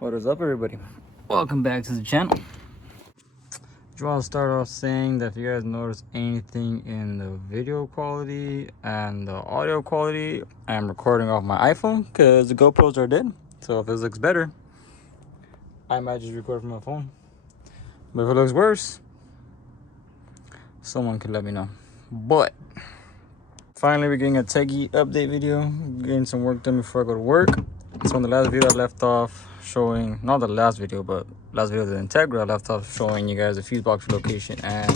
What is up, everybody? Welcome back to the channel. Just want to start off saying that if you guys notice anything in the video quality and the audio quality, I am recording off my iPhone because the GoPros are dead. So if it looks better, I might just record from my phone. But if it looks worse, someone could let me know. But finally, we're getting a techie update video. Getting some work done before I go to work. So in the last video I left off showing, not the last video, but last video of the Integra, I left off showing you guys the fuse box relocation, and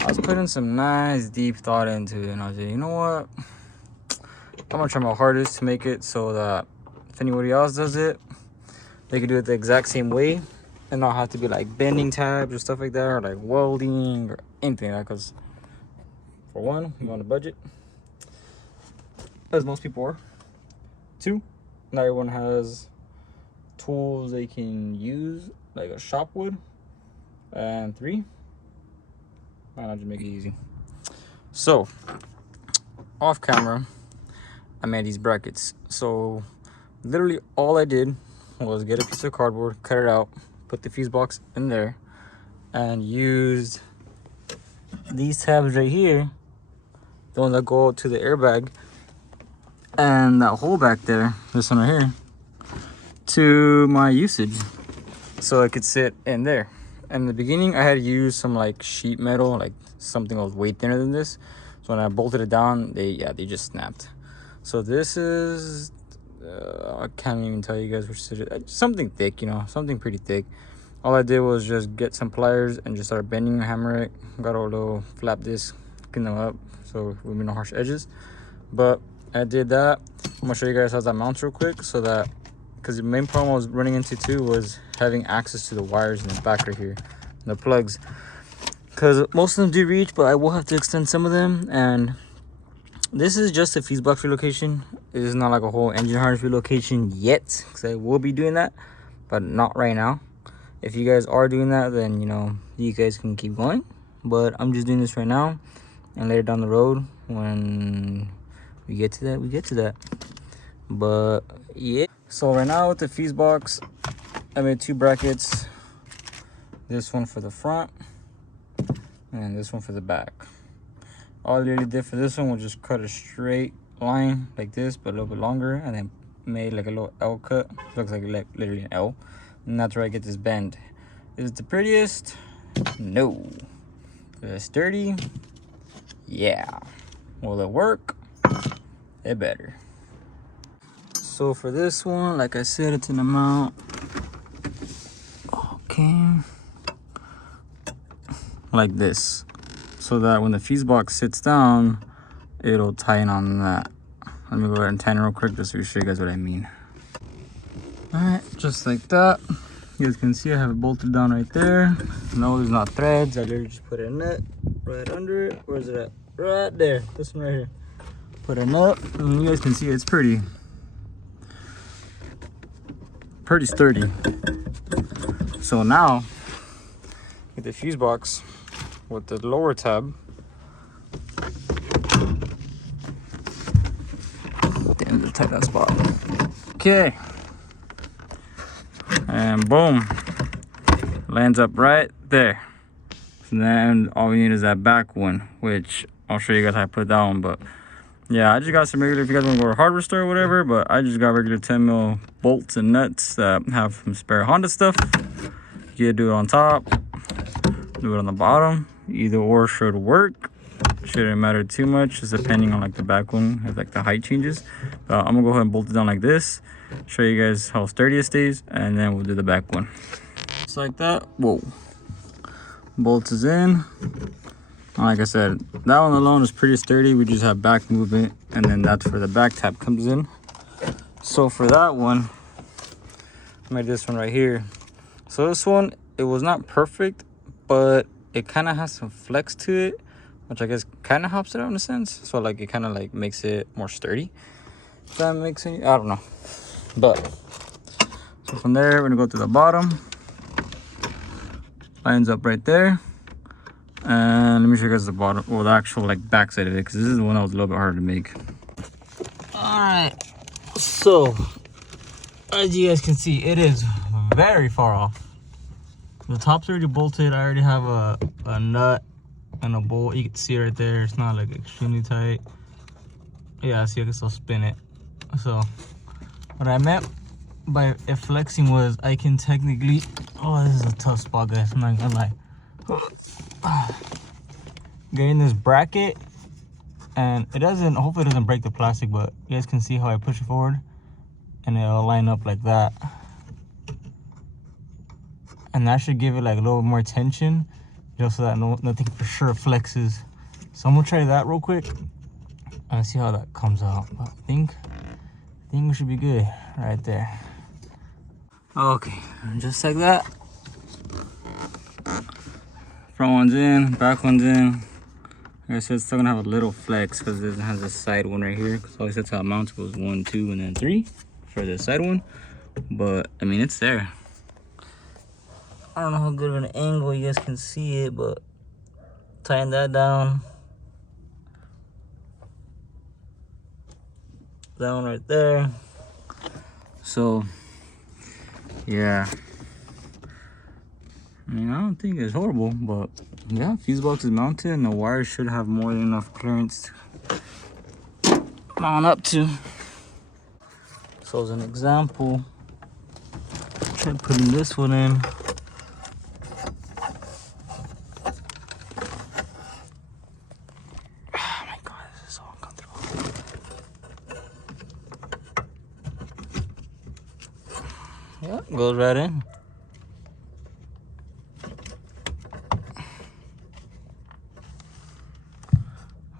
I was putting some nice deep thought into it, and I was like, you know what, I'm gonna try my hardest to make it so that if anybody else does it, they can do it the exact same way and not have to be like bending tabs or stuff like that, or like welding or anything like that, because for one, I'm on a budget, as most people are. Two, not everyone has tools they can use, like a shop would. And three, why not just make it easy? So, off camera, I made these brackets. So, literally all I did was get a piece of cardboard, cut it out, put the fuse box in there, and used these tabs right here, the ones that go to the airbag, and that hole back there, this one right here, to my usage, so it could sit in there. And in the beginning I had used some like sheet metal, like something that was way thinner than this, so when I bolted it down, they just snapped. So this is I can't even tell you guys which it is. Something thick, you know, something pretty thick. All I did was just get some pliers and just start bending and hammer it. Got a little flap disc, clean them up so there will be no harsh edges. But I did that. I'm gonna show you guys how that mounts real quick, so that, because the main problem I was running into too was having access to the wires in the back right here, the plugs, because most of them do reach, but I will have to extend some of them. And this is just a fuse box relocation. It is not like a whole engine harness relocation yet, because I will be doing that, but not right now. If you guys are doing that, then you know, you guys can keep going, but I'm just doing this right now, and later down the road when we get to that, But yeah, so right now with the fuse box, I made two brackets, this one for the front and this one for the back. All I really did for this one was just cut a straight line like this, but a little bit longer, and then made like a little L cut. Looks like literally an L, and that's where I get this bend. Is it the prettiest? No. Is it sturdy? Yeah. Will it work? It better. So for this one, like I said, it's an amount, okay, like this, so that when the fuse box sits down, it'll tighten on that. Let me go ahead and tighten real quick just to show you guys what I mean. All right, just like that. You guys can see I have it bolted down right there. No, there's not threads. I literally just put a nut right under it. Where's it at? Right there. This one right here. Put a nut, and you guys can see it's pretty sturdy. So now with the fuse box with the lower tab, damn, to tight that spot. Okay, and boom, lands up right there. So then all we need is that back one, which I'll show you guys how I put that one. But yeah, I just got some regular, if you guys want to go to a hardware store or whatever, but I just got regular 10 mil bolts and nuts that have some spare Honda stuff. You do it on top, do it on the bottom, either or should work. Shouldn't matter too much, just depending on like the back one, if like the height changes. But I'm gonna go ahead and bolt it down like this, show you guys how sturdy it stays, and then we'll do the back one. Just like that. Whoa. Bolts is in. Like I said, that one alone is pretty sturdy. We just have back movement, and then that's where the back tab comes in. So for that one, I made this one right here. So this one, it was not perfect, but it kind of has some flex to it, which I guess kind of helps it out in a sense. So like it kind of like makes it more sturdy, if that makes any, I don't know. But so from there, we're gonna go to the bottom. Lines up right there. And let me show you guys the bottom, or the actual like back side of it, because this is the one that was a little bit harder to make. All right, so as you guys can see, it is very far off. The top's already bolted. I already have a nut and a bolt. You can see right there. It's not like extremely tight. Yeah, see, I can still spin it. So what I meant by it flexing was I can technically, oh, this is a tough spot, guys, I'm not gonna lie. Getting this bracket, and it doesn't, hopefully it doesn't break the plastic, but you guys can see how I push it forward and it'll line up like that. And that should give it like a little more tension, just so that nothing for sure flexes. So I'm gonna try that real quick and see how that comes out. But I think we should be good right there. Okay, just like that. Front one's in, back one's in. Like I said, it's still gonna have a little flex because it has a side one right here. Because always that's how it mounts, was 1, 2, and then 3 for the side one. But I mean, it's there. I don't know how good of an angle you guys can see it, but tying that down. Down right there. So yeah, I mean, I don't think it's horrible, but yeah, fuse box is mounted and the wire should have more than enough clearance to mount up to. So as an example, try putting this one in. Oh my god, this is so uncomfortable. Yeah, goes right in.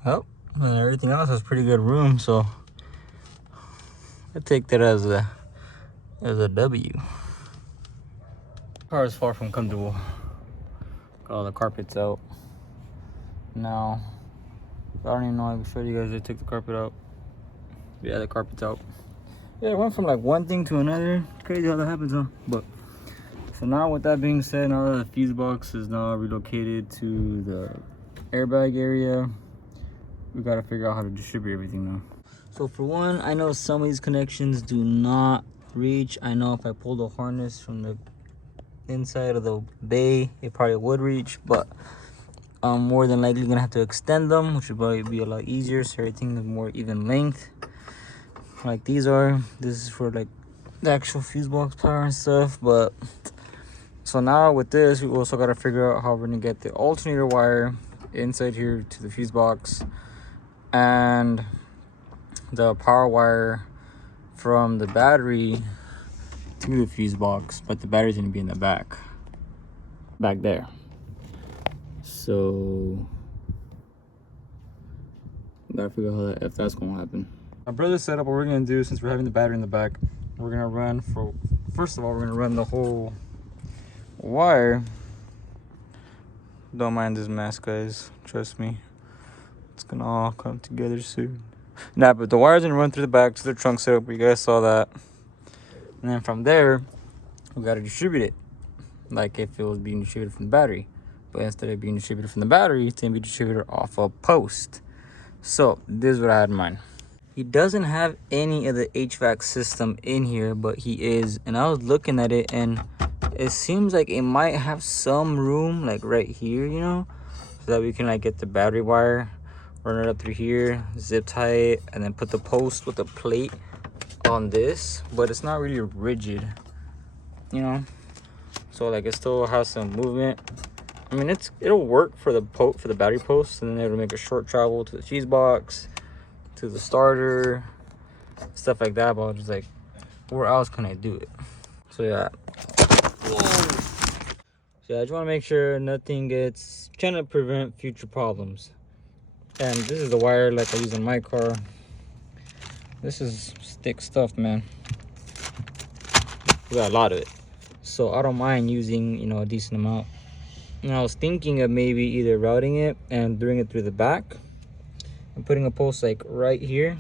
Oh, and everything else has pretty good room, so I take that as a W. Car is far from comfortable. Got all the carpets out. Now, I don't even know if I can show you guys. I took the carpet out. Yeah, the carpet's out. Yeah, it went from like one thing to another. It's crazy how that happens, huh? But so now, with that being said, now that the fuse box is now relocated to the airbag area, we gotta figure out how to distribute everything now. So for one, I know some of these connections do not reach. I know if I pull the harness from the inside of the bay, it probably would reach, but I'm more than likely gonna have to extend them, which would probably be a lot easier, so everything is more even length. Like these are. This is for like the actual fuse box power and stuff. But so now with this, we also gotta figure out how we're gonna get the alternator wire inside here to the fuse box, and the power wire from the battery to the fuse box, but the battery's gonna be in the back there. So gotta figure out how that, if that's gonna happen. My brother set up what we're gonna do. Since we're having the battery in the back, we're gonna run first of all, we're gonna run the whole wire. Don't mind this mess, guys, trust me, it's gonna all come together soon. Nah, but the wire's gonna run through the back to the trunk setup. You guys saw that. And then from there, we gotta distribute it like if it was being distributed from the battery. But instead of being distributed from the battery, it's gonna be distributed off a post. So this is what I had in mind. He doesn't have any of the HVAC system in here, but he is. And I was looking at it, and it seems like it might have some room, like right here, you know, so that we can like get the battery wire, run it up through here, zip tie it, and then put the post with the plate on this. But it's not really rigid, you know. So like it still has some movement. I mean, it'll work for the battery post, and then it'll make a short travel to the fuse box, to the starter, stuff like that. But I was just like, where else can I do it? So yeah. Whoa. So yeah, I just want to make sure nothing gets, trying to prevent future problems. And this is the wire like I use in my car. This is thick stuff, man. We got a lot of it, so I don't mind using, you know, a decent amount. And I was thinking of maybe either routing it and doing it through the back and putting a post like right here,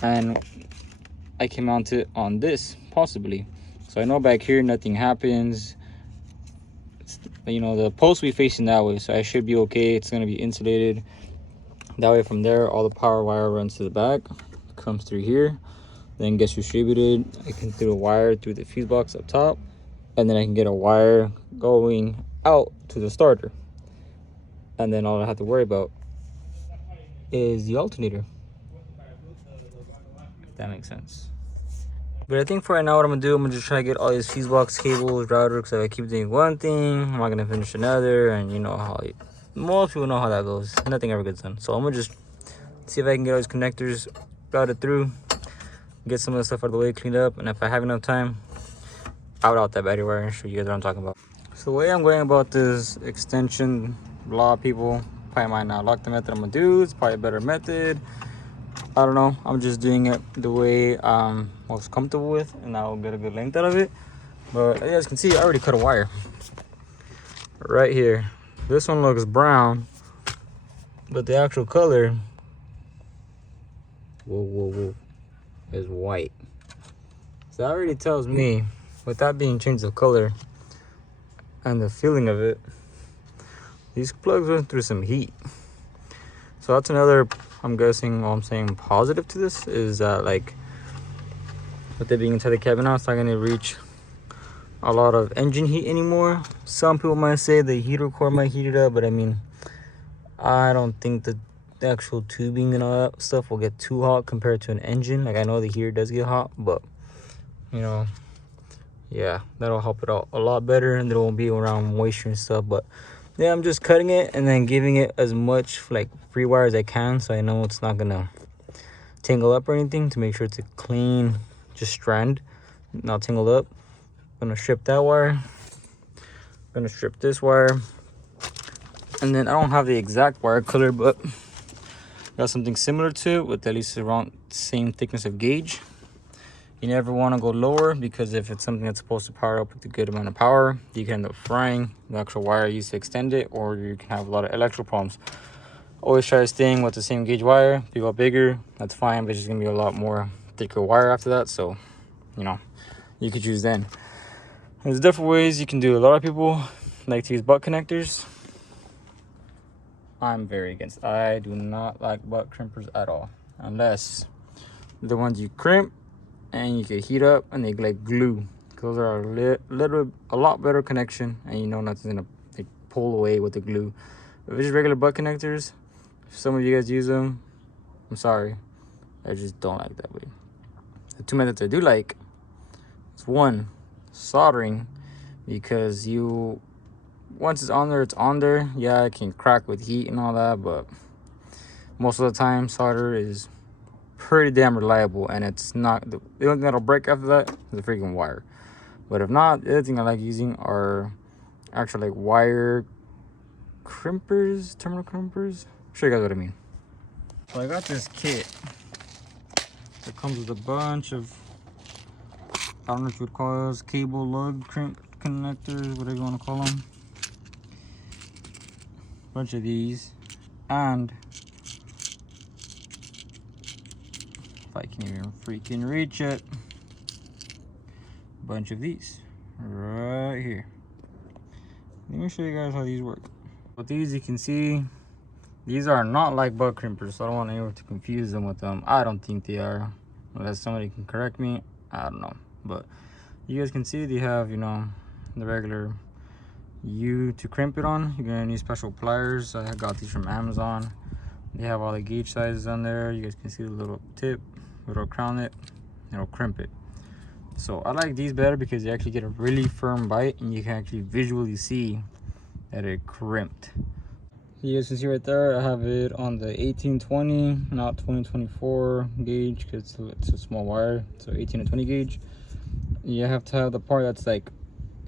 and I can mount it on this possibly. So I know back here nothing happens. It's, you know, the post will be facing that way, so I should be okay. It's going to be insulated. That way from there, all the power wire runs to the back, comes through here, then gets distributed. I can throw a wire through the fuse box up top, and then I can get a wire going out to the starter, and then all I have to worry about is the alternator. If that makes sense. But I think for right now, what I'm gonna do, I'm gonna just try to get all these fuse box cables, router, because if I keep doing one thing, I'm not gonna finish another, and you know how most people know how that goes. Nothing ever gets done. So I'm gonna just see if I can get all these connectors routed through, get some of the stuff out of the way, cleaned up, and if I have enough time, out that battery wire and show you guys what I'm talking about. So the way I'm going about this extension, a lot of people probably might not like the method I'm gonna do. It's probably a better method. I don't know. I'm just doing it the way I was comfortable with, and I'll get a good length out of it. But as you guys can see, I already cut a wire right here. This one looks brown, but the actual color, whoa, is white. So that already tells me, with that being changed of color and the feeling of it, these plugs went through some heat. So that's another, I'm guessing, all I'm saying positive to this is that, like, with it being inside the cabin now, it's not going to reach a lot of engine heat anymore. Some people might say the heater core might heat it up, but I mean, I don't think the actual tubing and all that stuff will get too hot compared to an engine. Like, I know the heater does get hot, but you know, yeah, that'll help it out a lot better, and there won't be around moisture and stuff. But yeah, I'm just cutting it and then giving it as much like free wire as I can, so I know it's not gonna tangle up or anything, to make sure it's a clean just strand, not tangled up. I'm gonna strip that wire, I'm gonna strip this wire, and then I don't have the exact wire color, but got something similar to it with at least around the same thickness of gauge. You never want to go lower, because if it's something that's supposed to power up with a good amount of power, you can end up frying the actual wire used to extend it, or you can have a lot of electrical problems. Always try to stay with the same gauge wire. If you go bigger, that's fine, but it's just gonna be a lot more thicker wire after that, so you know, you could choose then. There's different ways you can do it. A lot of people like to use butt connectors. I'm very against. I do not like butt crimpers at all, unless the ones you crimp and you can heat up and they like glue. Those are a lot better connection, and you know nothing's gonna like pull away with the glue. If it's just regular butt connectors, if some of you guys use them, I'm sorry, I just don't like that way. The two methods I do like is, one, soldering, because once it's on there, it's on there. Yeah, it can crack with heat and all that, but most of the time solder is pretty damn reliable, and it's not the only thing that'll break after that is the freaking wire. But if not, the other thing I like using are actually like wire crimpers, terminal crimpers. I'll show you guys what I mean. So I got this kit that comes with a bunch of, I don't know what you would call those, cable lug crimp connectors, whatever you want to call them. Bunch of these, and if I can even freaking reach it, bunch of these right here. Let me show you guys how these work. With these, you can see these are not like butt crimpers, so I don't want anyone to confuse them with them. I don't think they are, unless somebody can correct me. I don't know, but you guys can see they have, you know, the regular U to crimp it on. You're gonna need special pliers. I got these from Amazon. They have all the gauge sizes on there. You guys can see the little tip, it'll crown it, it'll crimp it. So I like these better because you actually get a really firm bite, and you can actually visually see that it crimped. You guys can see right there, I have it on the 1820, not 2024 gauge, because it's a small wire, so 18 to 20 gauge. You have to have the part that's like,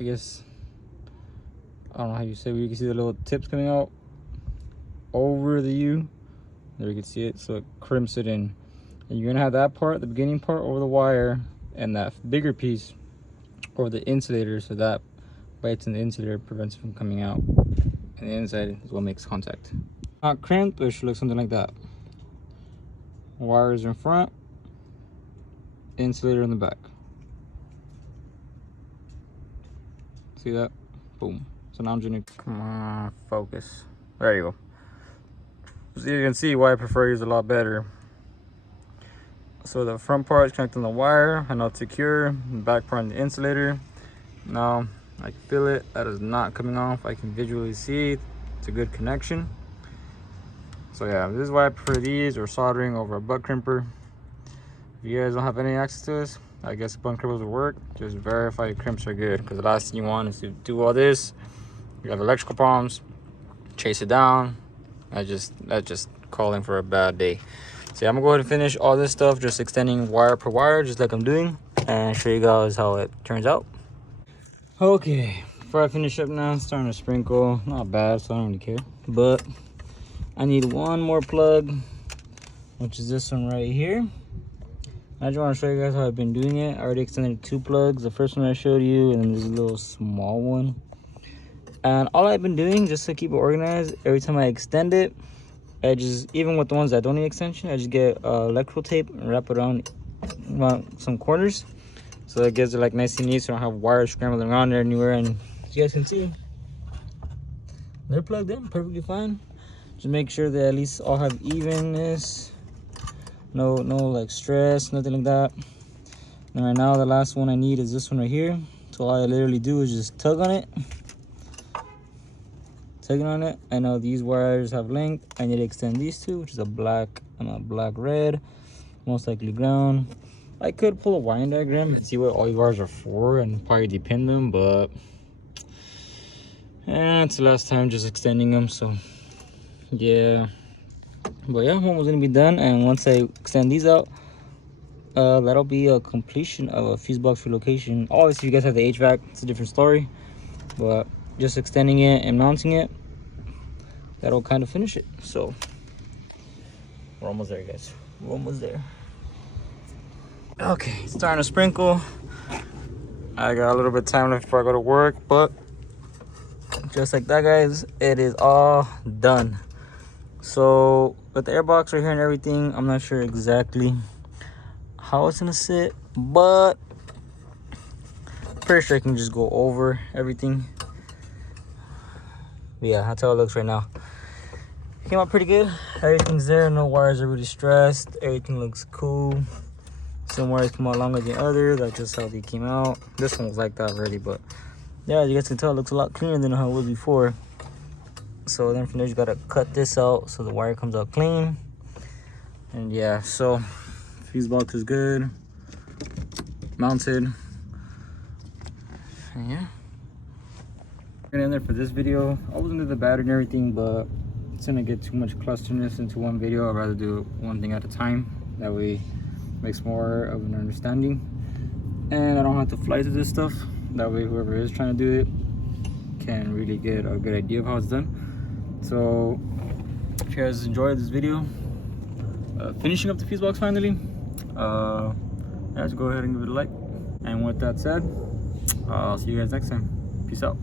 I guess, I don't know how you say, but you can see the little tips coming out over the U. There you can see it, so it crimps it in. And you're gonna have that part, the beginning part, over the wire, and that bigger piece over the insulator, so that bites in the insulator prevents it from coming out. And the inside is what makes contact. Not crimped, but it should look something like that. Wires in front, insulator in the back. See that? Boom. So now I'm gonna, come on, focus. There you go. So you can see why I prefer yours a lot better. So the front part is connected on the wire, and now it's secure. The back part on the insulator. Now I can feel it. That is not coming off. I can visually see it. It's a good connection. So yeah, this is why I prefer these or soldering over a butt crimper. If you guys don't have any access to this, I guess butt crimpers will work. Just verify your crimps are good, because the last thing you want is to do all this. You have electrical problems, chase it down. That's just calling for a bad day. So yeah, I'm gonna go ahead and finish all this stuff, just extending wire per wire, just like I'm doing, and show you guys how it turns out. Okay, before I finish up now, it's starting to sprinkle. Not bad, so I don't really care. But I need one more plug, which is this one right here. I just want to show you guys how I've been doing it. I already extended 2 plugs. The first one I showed you, and then there's a little small one. And all I've been doing, just to keep it organized, every time I extend it, I just, even with the ones that don't need extension, I just get electrical tape and wrap it around some corners. So it gets it like nice and neat, so I don't have wires scrambling around there anywhere. And as you guys can see, they're plugged in perfectly fine. Just make sure they at least all have evenness. No like stress, nothing like that. And right now the last one I need is this one right here. So all I literally do is just tug on it. Tugging on it. I know these wires have length. I need to extend these two, which is a black and a black red, most likely ground. I could pull a wiring diagram and see what all these wires are for and probably depend them, but it's the last time just extending them. So yeah, but yeah, one was gonna be done, and once I extend these out, that'll be a completion of a fuse box relocation. Obviously, if you guys have the HVAC, it's a different story, but just extending it and mounting it, that'll kind of finish it. So we're almost there, guys. We're almost there. Okay, it's starting to sprinkle. I got a little bit of time left before I go to work, but just like that, guys, it is all done. So with the airbox right here and everything, I'm not sure exactly how it's gonna sit, but pretty sure I can just go over everything. But yeah, that's how it looks right now. Came out pretty good. Everything's there, no wires are really stressed. Everything looks cool. Some wires come out longer than others. That's just how they came out. This one was like that already, but yeah, as you guys can tell, it looks a lot cleaner than how it was before. So then from there, you gotta cut this out so the wire comes out clean. And yeah, so fuse box is good, mounted, and yeah. Gonna end there for this video. I was gonna do the battery and everything, but it's gonna get too much clusterness into one video. I'd rather do one thing at a time. That way it makes more of an understanding, and I don't have to fly through this stuff. That way whoever is trying to do it can really get a good idea of how it's done. So if you guys enjoyed this video, finishing up the fuse box finally, let's go ahead and give it a like. And with that said, I'll see you guys next time. Peace out.